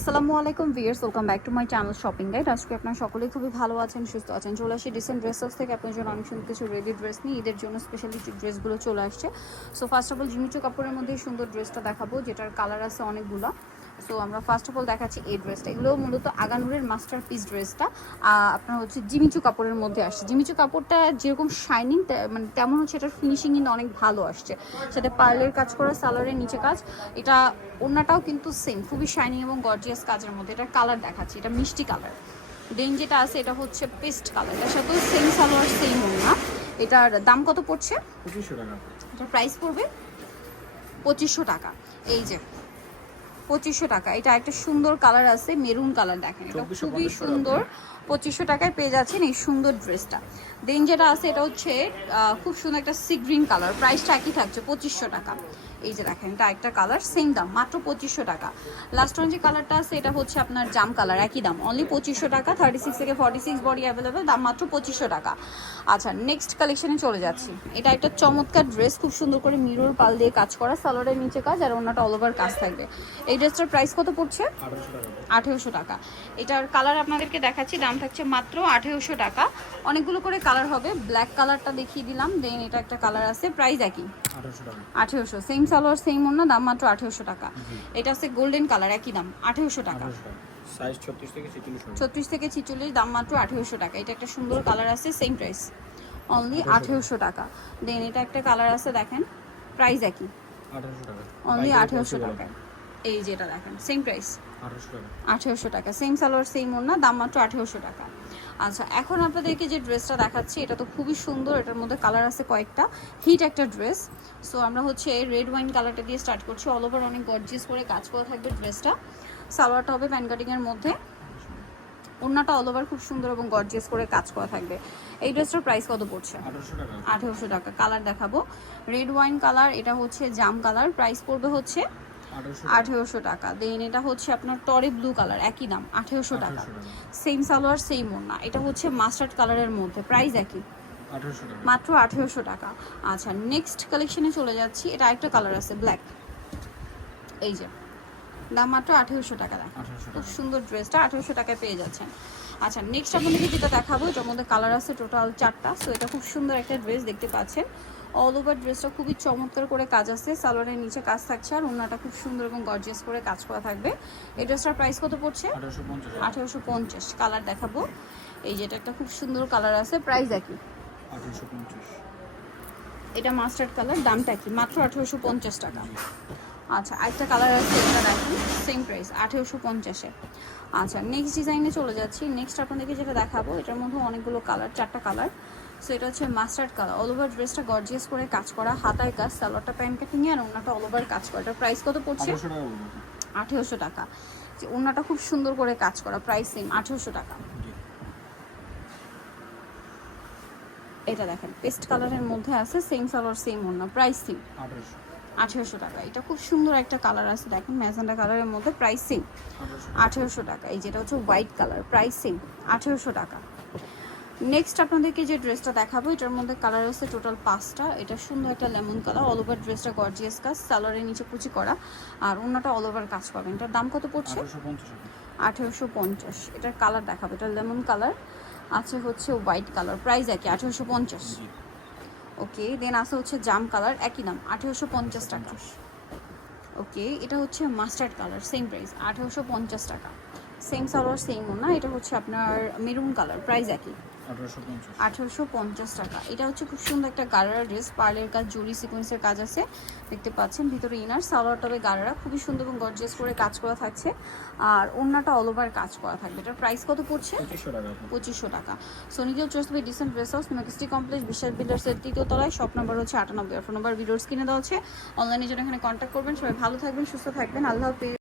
আসসালামু আলাইকুম viewers, welcome back to my channel shopping guide. আজকে আপনারা সকলেই খুবই ভালো আছেন, সুস্থ আছেন। চলে আসি ডিসেন্ট ড্রেসেস থেকে আপনার জন্য অনেক সুন্দর কিছু রেডি ড্রেস নিয়ে ঈদের জন্য স্পেশালি ড্রেসগুলো চলে আসছে। So first of all Jimmy Choo কাপড়ের মধ্যে সুন্দর ড্রেসটা দেখাবো, যেটার কালার আছে অনেকগুলো। সো আমরা ফার্স্ট অফ অল দেখাচ্ছি এই ড্রেসটা। এগুলো মূলত আগানুরের মাস্টার পিস ড্রেসটা আপনার হচ্ছে জিমিচু কাপড়ের মধ্যে আসছে। জিমিচু কাপড়টা যেরকম শাইনিং মানে তেমন হচ্ছে এটার ফিনিশিং কিন্তু অনেক ভালো আসছে। সাথে পার্লের কাজ করা, সালোয়ারের নিচে কাজ। এটা ওড়নাটাও কিন্তু সেম, খুবই শাইনিং এবং গর্জিয়াস কাজের মধ্যে। এটার কালার দেখাচ্ছি, এটা মিষ্টি কালার। দেন যেটা আছে এটা হচ্ছে পেস্ট কালার, এটার সাথেও সেম সালোয়ার সেম ওড়না। এটার দাম কত পড়ছে? 2500 টাকা। এটার প্রাইস পড়বে 2500 টাকা। এই যে 2500 টাকা। এটা একটা সুন্দর কালার আছে, মেরুন কালার, দেখেন এটা খুবই সুন্দর। 2500 টাকায় পেয়ে যাচ্ছেন এই সুন্দর ড্রেসটা। দেন যেটা আছে এটা হচ্ছে খুব সুন্দর একটা সি গ্রিন কালার, প্রাইসটা একই থাকছে 2500 টাকা। এই যে দেখেন এটা একটা কালার, সেম দাম, মাত্র 2500 টাকা। লাস্ট ওয়ান যে কালারটা আছে এটা হচ্ছে আপনার জাম কালার, একই দাম, অনলি 2500 টাকা। 36 থেকে 46 বডি অ্যাভেলেবেল, দাম মাত্র 2500 টাকা। আচ্ছা, নেক্সট কালেকশনে চলে যাচ্ছি। এটা একটা চমৎকার ড্রেস, খুব সুন্দর করে মিরর পাল দিয়ে কাজ করা, সালোয়ারের নিচে কাজ আর ওনাটা অল ওভার কাজ থাকবে। এই ড্রেসটার প্রাইস কত পড়ছে? 1800 টাকা। এটার কালার আপনাদেরকে দেখাচ্ছি, দাম থাকছে মাত্র 1800 টাকা। অনেকগুলো করে কালার হবে, ব্ল্যাক কালারটা দেখিয়ে দিলাম। দেন এটা একটা কালার আছে, প্রাইস একই 1800। সেম সালোয়ার সেম ওড়না, দাম মাত্র 1800 টাকা। এটা আছে গোল্ডেন কালার, একই দাম 1800 টাকা। সাইজ 36 থেকে 46। 36 থেকে 46, দাম মাত্র 1800 টাকা। এটা একটা সুন্দর কালার আছে, সেম প্রাইস, অনলি 1800 টাকা। দেন এটা একটা কালার আছে, দেখেন প্রাইস একই 1800 টাকা, অনলি 1800 টাকা। এই যেটা দেখেন সেম প্রাইস 1800 টাকা। 1800 টাকা, সেম সালোয়ার সেম ওড়না, দাম মাত্র 1800 টাকা। আচ্ছা, এখন আপনাদেরকে যে ড্রেসটা দেখাচ্ছি এটা তো খুবই সুন্দর। এটার মধ্যে কালার আছে কয়েকটা, হিট একটা ড্রেস। সো আমরা হচ্ছে রেড ওয়াইন কালারটা দিয়ে স্টার্ট করছি। অল ওভার অনেক গর্জিয়াস করে কাজ করা থাকবে ড্রেসটা। সালোয়ারটা হবে প্যান কাটিংয়ের মধ্যে, ওড়নাটা অল ওভার খুব সুন্দর এবং গর্জিয়াস করে কাজ করা থাকবে। এই ড্রেসটার প্রাইস কত পড়ছে? 1800 টাকা। 1800 টাকা। কালার দেখাবো, রেড ওয়াইন কালার, এটা হচ্ছে জাম কালার, প্রাইস পড়বে হচ্ছে 1800 টাকা। দেন এটা হচ্ছে আপনার টরে ব্লু কালার, একই দাম 1800 টাকা। সেম সালোয়ার সেম ওড়না। এটা হচ্ছে মাস্টার্ড কালারের মধ্যে, প্রাইস একই 1800 টাকা, মাত্র 1800 টাকা। আচ্ছা, নেক্সট কালেকশনে চলে যাচ্ছি। এটা একটা কালার আছে ব্ল্যাক, এই যে দাম মাত্র 1800 টাকা। খুব সুন্দর ড্রেসটা 1800 টাকায় পেয়ে যাচ্ছেন। আচ্ছা, নেক্সট আপনাদেরকে যেটা দেখাবো, এটার মধ্যে কালার আছে টোটাল 4টা। সো এটা খুব সুন্দর একটা ড্রেস দেখতে পাচ্ছেন। অল ওভার ড্রেসটা খুবই চমৎকার করে কাজ আছে, সালোয়ারের নিচে কাজ থাকছে আর ওড়নাটা খুব সুন্দর এবং গর্জিয়াস করে কাজ করা থাকবে। এই ড্রেসটার প্রাইস কত পড়ছে? 1850। কালার দেখাবো, এই যেটা একটা খুব সুন্দর কালার আছে, প্রাইস একই 1850। এটা মাস্টার্ড কালার, দামটা কি? মাত্র 1850 টাকা। আচ্ছা, আরেকটা কালার আছে, এটা দেখুন সেম প্রাইস 1850-এ। আচ্ছা, নেক্সট ডিজাইনে চলে যাচ্ছি। নেক্সট আপনাদেরকে যেটা দেখাবো, এটার মধ্যে অনেকগুলো কালার, 4টা কালার। সো এটা হচ্ছে মাস্টার্ড কালার, অল ওভার ড্রেসটা গর্জিয়াস করে কাজ করা, হাতায় কাজ, সালোয়ারটা প্যান্ট কাটিং আর ওড়নাটা অল ওভার কাজ করা। এটার প্রাইস কত পড়ছে? 1800 টাকা। যে ওড়নাটা খুব সুন্দর করে কাজ করা, প্রাইস সেম 1800 টাকা। এটা দেখেন পেস্ট কালারের মধ্যে আছে, সেম সালোয়ার সেম ওড়না, প্রাইস সেম 1800 টাকা। এটা খুব সুন্দর একটা কালার আছে, দেখেন ম্যাজেন্ডা কালারের মধ্যে, প্রাইস সেম 1800 টাকা। এই যেটা হচ্ছে হোয়াইট কালার, প্রাইস সেম 1800 টাকা। নেক্সট আপনাদেরকে যে ড্রেসটা দেখাবো, এটার মধ্যে কালার আছে টোটাল 5টা। এটা সুন্দর একটা লেমন কালার, অল ওভার ড্রেসটা গর্জিয়াস কাজ, সালোয়ারের নিচে কুচি করা আর ওড়নাটা অল ওভার কাজ পাবেন। এটার দাম কত পড়ছে? 1850। এটার কালার দেখাবো, এটা লেমন কালার আছে, হচ্ছে হোয়াইট কালার, প্রাইস একই 1850। ওকে, দেন আছে হচ্ছে জাম কালার, একই দাম 1850 টাকা। ওকে, এটা হচ্ছে মাস্টার্ড কালার, সেম প্রাইস 1850 টাকা। সেম সালোয়ার সেম ওড়না। এটা হচ্ছে আপনার মেরুন কালার, প্রাইস একই 1850 টাকা। এটা হচ্ছে খুব সুন্দর একটা গারারা ড্রেস, পার্লের কাজ, জরি সিকোয়েন্সের কাজ আছে, দেখতে পাচ্ছেন। ভিতরে ইনার, সালোয়ারটা হবে গারারা, খুবই সুন্দর এবং গর্জিয়াস করে কাজ করা থাকছে আর ওড়নাটা অল ওভার কাজ করা থাকবে। এটার প্রাইস কত পড়ছে? 2500 টাকা। সো নিজেও চয়েস হবে ডিসেন্ট ড্রেস হাউস, মেকাস্টি কমপ্লেক্স, বিশ্বাস বিল্ডার্সের 3য় তলায়, শপ নাম্বার হচ্ছে 98। ফোন নাম্বার ভিডিওর স্ক্রিনে দেওয়া হচ্ছে, অনলাইনে জন্য এখানে কন্ট্যাক্ট করবেন। সবাই ভালো থাকবেন, সুস্থ থাকবেন, আল্লাহ হাফেজ।